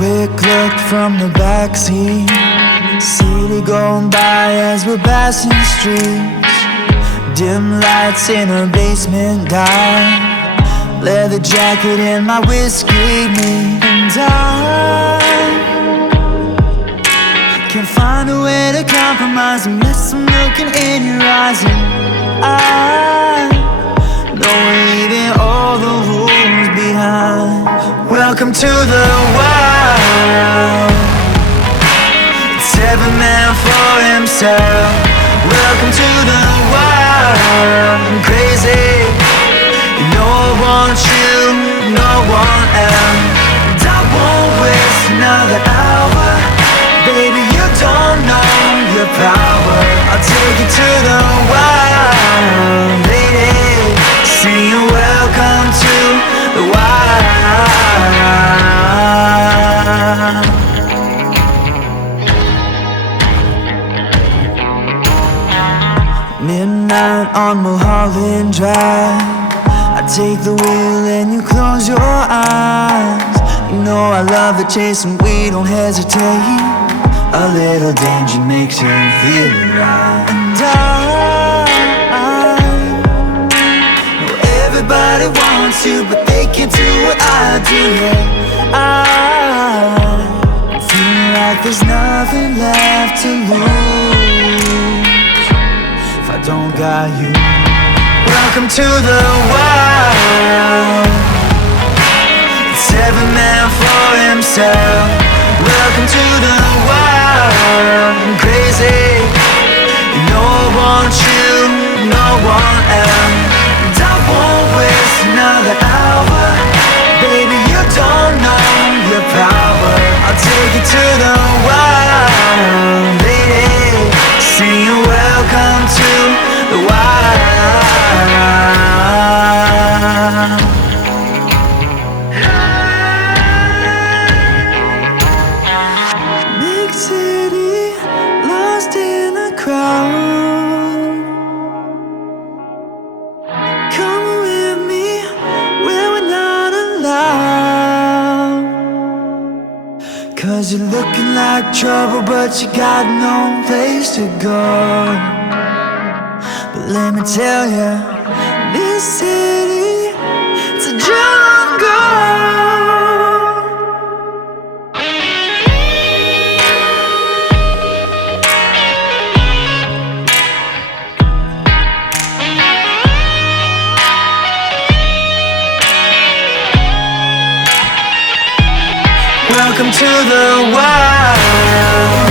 quick look from the backseat. City going by as we're passing streets. Dim lights in a basement dive. Leather jacket and my whiskey, me and I can't find a way to compromise unless I'm looking in your eyes. And I know we're leaving all the rules behind. Welcome to the wild. It's every man for himself. Welcome to the wild. I'm crazy. No one wants you, no one else. And I won't waste another hour. Baby, you don't know your power. I'll take you to the wild, lady. Singing welcome to the wild. Midnight on Mulholland Drive. I take the wheel and you close your eyes. You know I love the chase and we don't hesitate. A little danger makes you feel right. And I know everybody wants you, but they can't do what I do. Yeah, I feel like there's nothing left to lose if I don't got you. Welcome to the wild. It's every man for himself. Welcome to the wild. I'm crazy. No one wants you, no one else. And I won't waste another hour. Baby, you don't know your power. I'll take you to the wild, lady. Singing welcome to the wild. Big city, lost in a crowd. Come with me where we're not allowed. 'Cause you're looking like trouble, but you got no place to go. But let me tell ya, this city, it's a jungle. Welcome to the wild.